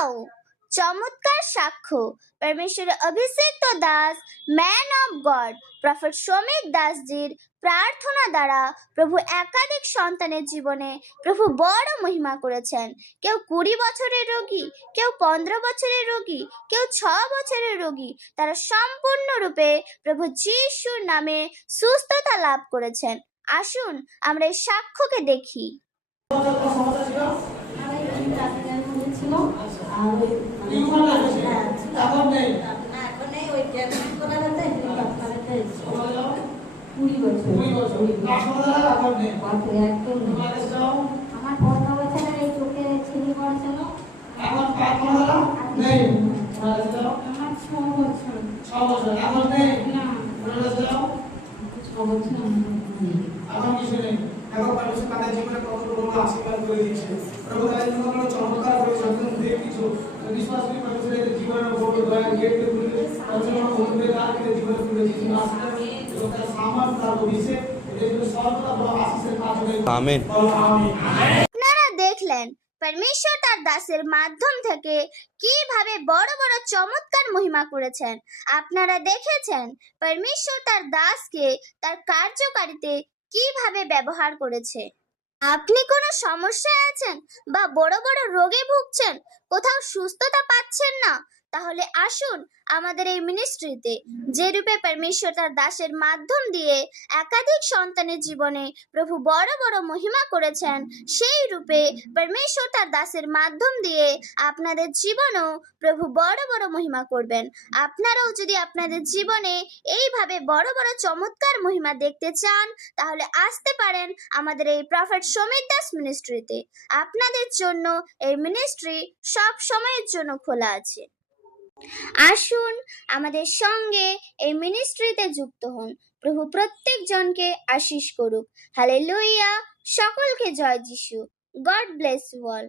Wow, চমৎকার সাক্ষ্য। পরমেশ্বরের অভিষিক্ত Das, man of god prophet শ্রমিক দাসজির প্রার্থনা দ্বারা প্রভু একাধিক সন্তানের জীবনে প্রভু বড় মহিমা করেছেন। কেউ 20 বছরের রোগী, কেউ 15 বছরের রোগী, কেউ 6 বছরের রোগী, তারা সম্পূর্ণরূপে প্রভু যিশুর নামে সুস্থতা লাভ করেছেন। আসুন আমরা এই সাক্ষ্যকে দেখি। আমার 15 বছরের এই চোখে ছিঁড়ি পড়েছিল। আমার 6 বছর। এখন নেই। না। 6 বছর এখন কিছু নেই। এখন মানুষের তাদের জীবনে কতগুলো আশীর্বাদ করে দিচ্ছে। প্রভু তাদের জীবনে চমৎকার করে যখন দিয়ে কিছু বিশ্বাস করি মানুষের জীবনের বড় দয়া গেট খুলে তাদের মধ্যে তাদের জীবনে খুলে দিয়েছে। তার সামান তার দিয়েছে। এর জন্য সর্বদা বড় আশীর্বাদের কাজ হবে। আমেন। আপনারা দেখলেন পরমেশ্বর তার দাসের মাধ্যম থেকে কিভাবে বড় বড় চমৎকার মহিমা করেছেন। আপনারা দেখেছেন পরমেশ্বর তার দাসকে তার কার্যকারিতে কিভাবে ব্যবহার করেছে। আপনি কোনো সমস্যায় আছেন বা বড় বড় রোগে ভুগছেন, কোথাও সুস্থতা পাচ্ছেন না, তাহলে আসুন আমাদের এই মিনিস্ট্রিতে, যে রূপে পরমেশ্বর তার দাসের মাধ্যম দিয়ে একাধিক সন্তানের জীবনে প্রভু বড় বড় মহিমা করেছেন, সেই রূপে পরমেশ্বর তার দাসের মাধ্যম দিয়ে আপনাদের জীবনেও প্রভু বড় বড় মহিমা করবেন। আপনারাও যদি আপনাদের জীবনে এইভাবে বড় বড় চমৎকার মহিমা দেখতে চান, তাহলে আসতে পারেন আমাদের এই প্রফেট শ্রমিক দাস মিনিস্ট্রিতে। আপনাদের জন্য এই মিনিস্ট্রি সব সময়ের জন্য খোলা আছে। আসুন আমাদের সঙ্গে এই মিনিস্ট্রিতে যুক্ত হন। প্রভু প্রত্যেকজনকে আশীষ করুক। হালেলুয়া। সকলকে জয় যিশু। God bless you all.